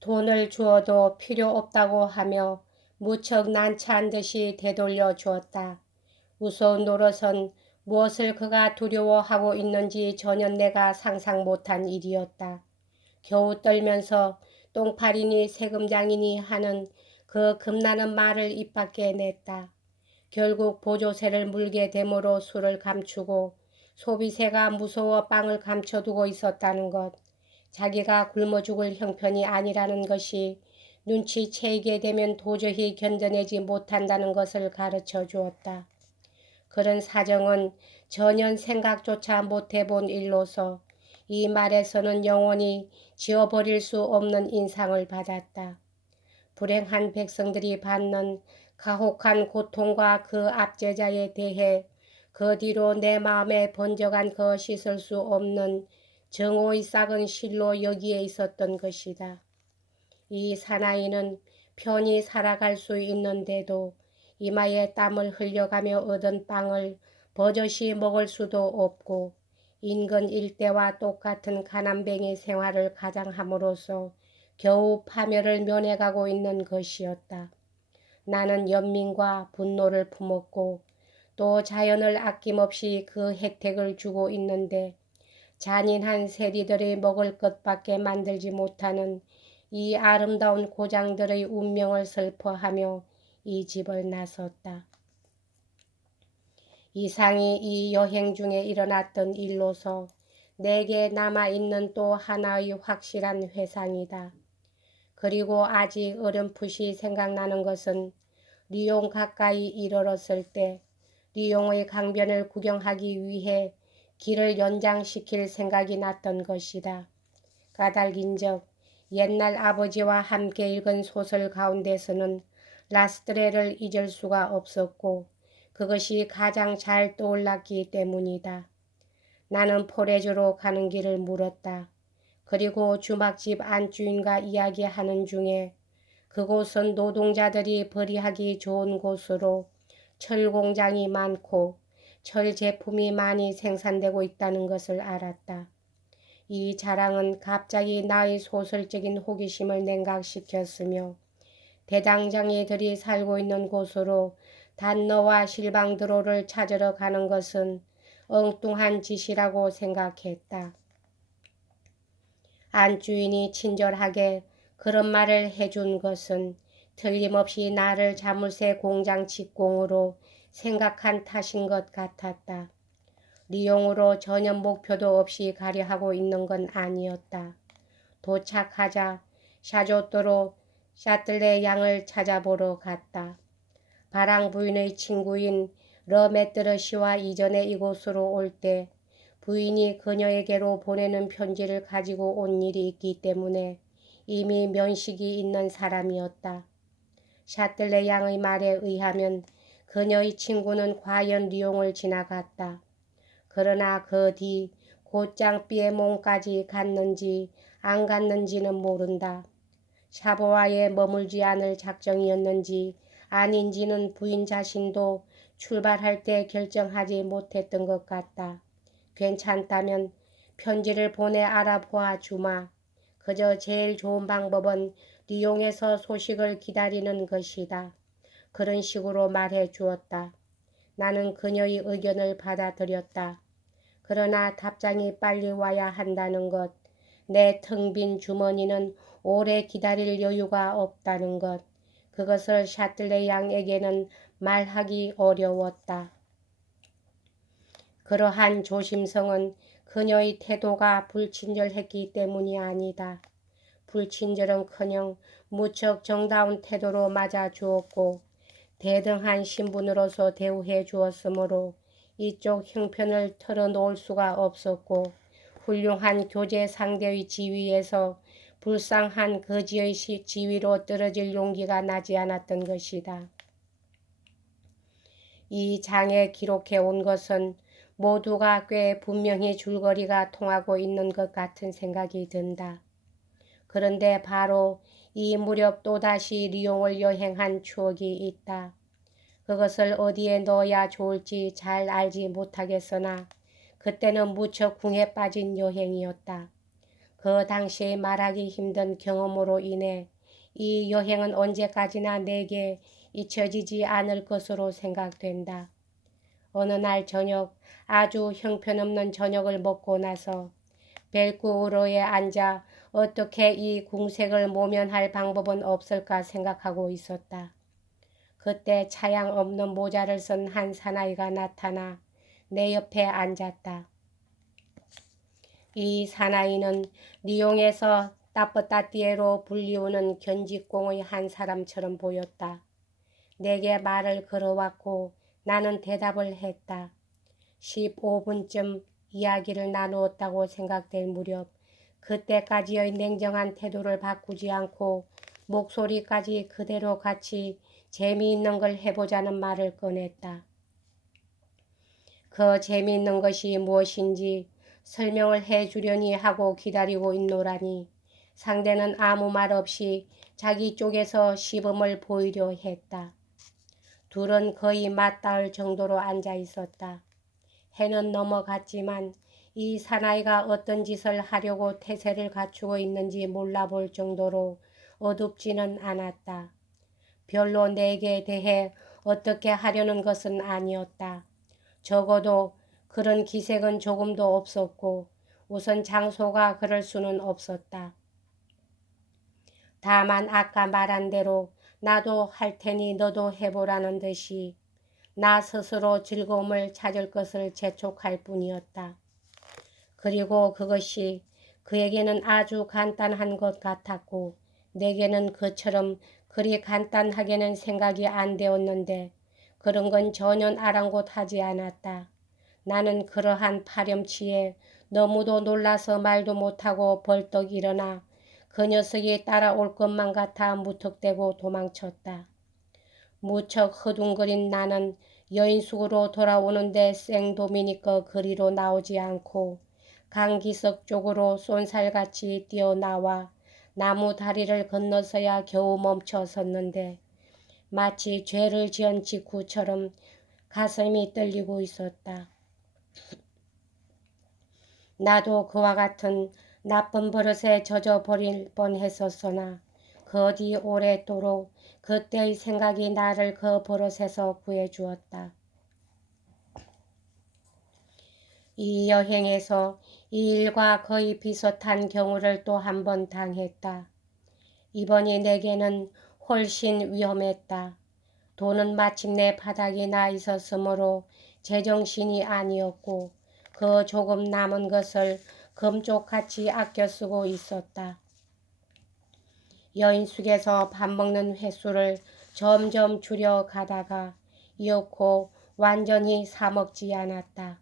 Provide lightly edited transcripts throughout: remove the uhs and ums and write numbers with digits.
돈을 주어도 필요 없다고 하며 무척 난처한 듯이 되돌려 주었다. 무서운 노릇은 무엇을 그가 두려워하고 있는지 전혀 내가 상상 못한 일이었다. 겨우 떨면서 똥파리니 세금장이니 하는 그 겁나는 말을 입 밖에 냈다. 결국 보조새를 물게 됨으로 술을 감추고 소비새가 무서워 빵을 감춰두고 있었다는 것, 자기가 굶어 죽을 형편이 아니라는 것이 눈치채게 되면 도저히 견뎌내지 못한다는 것을 가르쳐 주었다. 그런 사정은 전혀 생각조차 못해본 일로서 이 말에서는 영원히 지워버릴 수 없는 인상을 받았다. 불행한 백성들이 받는 가혹한 고통과 그 압제자에 대해 그 뒤로 내 마음에 번져간 그 씻을 수 없는 정오의 싹은 실로 여기에 있었던 것이다. 이 사나이는 편히 살아갈 수 있는데도 이마에 땀을 흘려가며 얻은 빵을 버젓이 먹을 수도 없고 인근 일대와 똑같은 가난뱅이 생활을 가장함으로써 겨우 파멸을 면해가고 있는 것이었다. 나는 연민과 분노를 품었고 또 자연을 아낌없이 그 혜택을 주고 있는데 잔인한 세리들이 먹을 것밖에 만들지 못하는 이 아름다운 고장들의 운명을 슬퍼하며 이 집을 나섰다. 이상이 이 여행 중에 일어났던 일로서 내게 남아있는 또 하나의 확실한 회상이다. 그리고 아직 어렴풋이 생각나는 것은 리옹 가까이 이르렀을 때 리옹의 강변을 구경하기 위해 길을 연장시킬 생각이 났던 것이다. 까닭인즉 옛날 아버지와 함께 읽은 소설 가운데서는 라스트레를 잊을 수가 없었고 그것이 가장 잘 떠올랐기 때문이다. 나는 포레즈로 가는 길을 물었다. 그리고 주막집 안주인과 이야기하는 중에 그곳은 노동자들이 벌이하기 좋은 곳으로 철공장이 많고 철 제품이 많이 생산되고 있다는 것을 알았다. 이 자랑은 갑자기 나의 소설적인 호기심을 냉각시켰으며 대당장이들이 살고 있는 곳으로 단너와 실방드로를 찾으러 가는 것은 엉뚱한 짓이라고 생각했다. 안주인이 친절하게 그런 말을 해준 것은 틀림없이 나를 자물쇠 공장 직공으로 생각한 탓인 것 같았다. 리옹으로 전혀 목표도 없이 가려 하고 있는 건 아니었다. 도착하자 샤조또로 샤틀레 양을 찾아보러 갔다. 바랑 부인의 친구인 르메뜨르시와 이전에 이곳으로 올 때 부인이 그녀에게로 보내는 편지를 가지고 온 일이 있기 때문에 이미 면식이 있는 사람이었다. 샤틀레 양의 말에 의하면 그녀의 친구는 과연 리옹을 지나갔다. 그러나 그 뒤 곧장 삐에몽까지 갔는지 안 갔는지는 모른다. 샤보아에 머물지 않을 작정이었는지 아닌지는 부인 자신도 출발할 때 결정하지 못했던 것 같다. 괜찮다면 편지를 보내 알아보아 주마. 그저 제일 좋은 방법은 리옹에서 소식을 기다리는 것이다. 그런 식으로 말해 주었다. 나는 그녀의 의견을 받아들였다. 그러나 답장이 빨리 와야 한다는 것, 내 텅 빈 주머니는 오래 기다릴 여유가 없다는 것, 그것을 샤틀레 양에게는 말하기 어려웠다. 그러한 조심성은 그녀의 태도가 불친절했기 때문이 아니다. 불친절은커녕 무척 정다운 태도로 맞아주었고 대등한 신분으로서 대우해 주었으므로 이쪽 형편을 털어놓을 수가 없었고 훌륭한 교제 상대의 지위에서 불쌍한 거지의 지위로 떨어질 용기가 나지 않았던 것이다. 이 장에 기록해 온 것은 모두가 꽤 분명히 줄거리가 통하고 있는 것 같은 생각이 든다. 그런데 바로 이 무렵 또다시 리옹을 여행한 추억이 있다. 그것을 어디에 넣어야 좋을지 잘 알지 못하겠으나 그때는 무척 궁에 빠진 여행이었다. 그 당시 말하기 힘든 경험으로 인해 이 여행은 언제까지나 내게 잊혀지지 않을 것으로 생각된다. 어느 날 저녁, 아주 형편없는 저녁을 먹고 나서 벨구으로에 앉아 어떻게 이 궁색을 모면할 방법은 없을까 생각하고 있었다. 그때 차양 없는 모자를 쓴 한 사나이가 나타나 내 옆에 앉았다. 이 사나이는 리옹에서 따뿌따띠에로 불리우는 견직공의 한 사람처럼 보였다. 내게 말을 걸어왔고 나는 대답을 했다. 15분쯤 이야기를 나누었다고 생각될 무렵 그때까지의 냉정한 태도를 바꾸지 않고 목소리까지 그대로 같이 재미있는 걸 해보자는 말을 꺼냈다. 그 재미있는 것이 무엇인지 설명을 해주려니 하고 기다리고 있노라니 상대는 아무 말 없이 자기 쪽에서 시범을 보이려 했다. 둘은 거의 맞닿을 정도로 앉아 있었다. 해는 넘어갔지만 이 사나이가 어떤 짓을 하려고 태세를 갖추고 있는지 몰라볼 정도로 어둡지는 않았다. 별로 내게 대해 어떻게 하려는 것은 아니었다. 적어도 그런 기색은 조금도 없었고 우선 장소가 그럴 수는 없었다. 다만 아까 말한 대로 나도 할 테니 너도 해보라는 듯이 나 스스로 즐거움을 찾을 것을 재촉할 뿐이었다. 그리고 그것이 그에게는 아주 간단한 것 같았고 내게는 그처럼 그리 간단하게는 생각이 안 되었는데 그런 건 전혀 아랑곳하지 않았다. 나는 그러한 파렴치에 너무도 놀라서 말도 못하고 벌떡 일어나 그 녀석이 따라올 것만 같아 무턱대고 도망쳤다. 무척 허둥거린 나는 여인숙으로 돌아오는데 생도미니꺼 거리로 나오지 않고 강기석 쪽으로 쏜살같이 뛰어나와 나무 다리를 건너서야 겨우 멈춰 섰는데 마치 죄를 지은 직후처럼 가슴이 떨리고 있었다. 나도 그와 같은 나쁜 버릇에 젖어버릴 뻔했었으나 그 어디 오랫도록 그때의 생각이 나를 그 버릇에서 구해주었다. 이 여행에서 이 일과 거의 비슷한 경우를 또 한 번 당했다. 이번이 내게는 훨씬 위험했다. 돈은 마침내 바닥이 나 있었으므로 제정신이 아니었고 그 조금 남은 것을 금쪽같이 아껴 쓰고 있었다. 여인숙에서 밥 먹는 횟수를 점점 줄여가다가 이윽고 완전히 사먹지 않았다.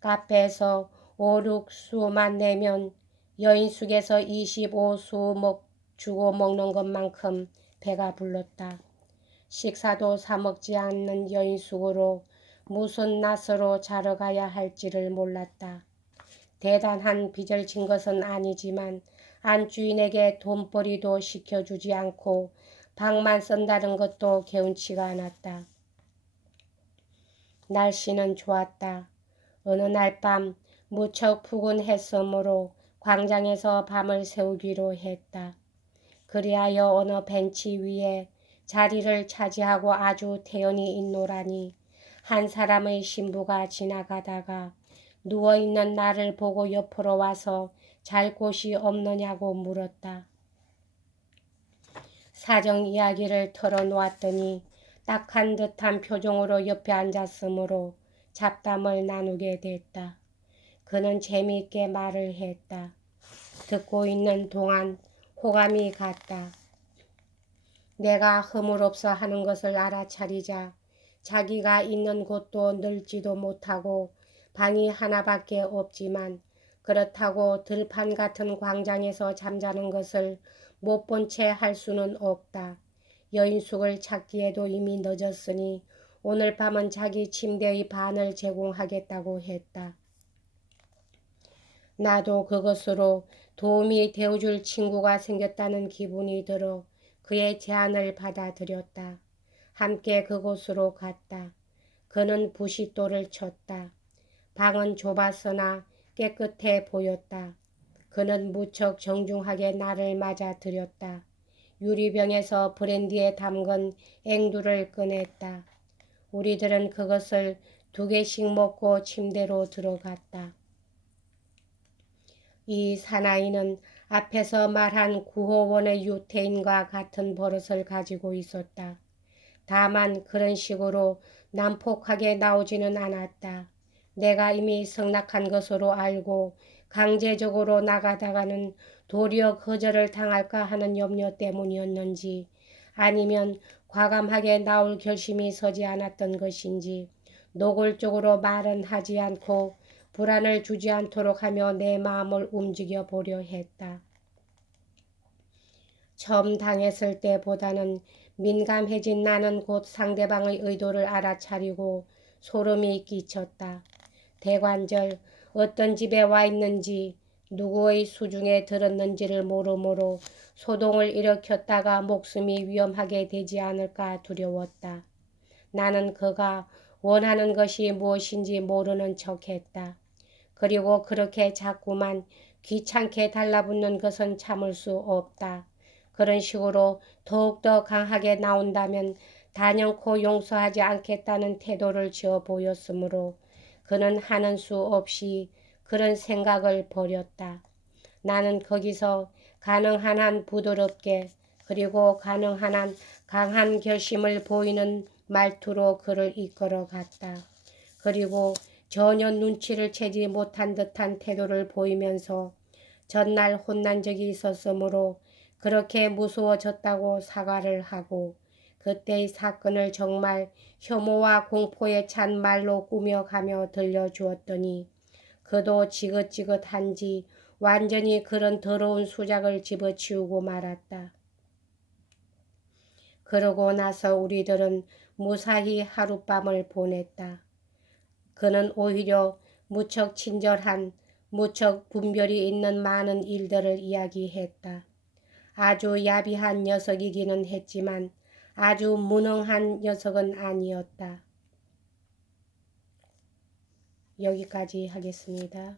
카페에서 5, 6수만 내면 여인숙에서 25수 주고 먹는 것만큼 배가 불렀다. 식사도 사먹지 않는 여인숙으로 무슨 낯으로 자러 가야 할지를 몰랐다. 대단한 빚을 진 것은 아니지만 안주인에게 돈벌이도 시켜주지 않고 방만 쓴다는 것도 개운치가 않았다. 날씨는 좋았다. 어느 날 밤 무척 푸근했으므로 광장에서 밤을 새우기로 했다. 그리하여 어느 벤치 위에 자리를 차지하고 아주 태연히 있노라니 한 사람의 신부가 지나가다가 누워있는 나를 보고 옆으로 와서 잘 곳이 없느냐고 물었다. 사정 이야기를 털어놓았더니 딱한 듯한 표정으로 옆에 앉았으므로 잡담을 나누게 됐다. 그는 재미있게 말을 했다. 듣고 있는 동안 호감이 갔다. 내가 허물없어 하는 것을 알아차리자 자기가 있는 곳도 늘지도 못하고 방이 하나밖에 없지만 그렇다고 들판 같은 광장에서 잠자는 것을 못 본 채 할 수는 없다. 여인숙을 찾기에도 이미 늦었으니 오늘 밤은 자기 침대의 반을 제공하겠다고 했다. 나도 그것으로 도움이 되어줄 친구가 생겼다는 기분이 들어 그의 제안을 받아들였다. 함께 그곳으로 갔다. 그는 부싯돌을 쳤다. 방은 좁았으나 깨끗해 보였다. 그는 무척 정중하게 나를 맞아들였다. 유리병에서 브랜디에 담근 앵두를 꺼냈다. 우리들은 그것을 2개씩 먹고 침대로 들어갔다. 이 사나이는 앞에서 말한 구호원의 유태인과 같은 버릇을 가지고 있었다. 다만 그런 식으로 난폭하게 나오지는 않았다. 내가 이미 성낙한 것으로 알고 강제적으로 나가다가는 도리어 거절을 당할까 하는 염려 때문이었는지 아니면 과감하게 나올 결심이 서지 않았던 것인지 노골적으로 말은 하지 않고 불안을 주지 않도록 하며 내 마음을 움직여 보려 했다. 처음 당했을 때보다는 민감해진 나는 곧 상대방의 의도를 알아차리고 소름이 끼쳤다. 대관절 어떤 집에 와 있는지 누구의 수중에 들었는지를 모르므로 소동을 일으켰다가 목숨이 위험하게 되지 않을까 두려웠다. 나는 그가 원하는 것이 무엇인지 모르는 척했다. 그리고 그렇게 자꾸만 귀찮게 달라붙는 것은 참을 수 없다. 그런 식으로 더욱더 강하게 나온다면 단연코 용서하지 않겠다는 태도를 지어 보였으므로 그는 하는 수 없이 그런 생각을 버렸다. 나는 거기서 가능한 한 부드럽게 그리고 가능한 한 강한 결심을 보이는 말투로 그를 이끌어 갔다. 그리고 전혀 눈치를 채지 못한 듯한 태도를 보이면서 전날 혼난 적이 있었으므로 그렇게 무서워졌다고 사과를 하고 그때의 사건을 정말 혐오와 공포에 찬 말로 꾸며가며 들려주었더니 그도 지긋지긋한지 완전히 그런 더러운 수작을 집어치우고 말았다. 그러고 나서 우리들은 무사히 하룻밤을 보냈다. 그는 오히려 무척 친절한, 무척 분별이 있는 많은 일들을 이야기했다. 아주 야비한 녀석이기는 했지만 아주 무능한 녀석은 아니었다. 여기까지 하겠습니다.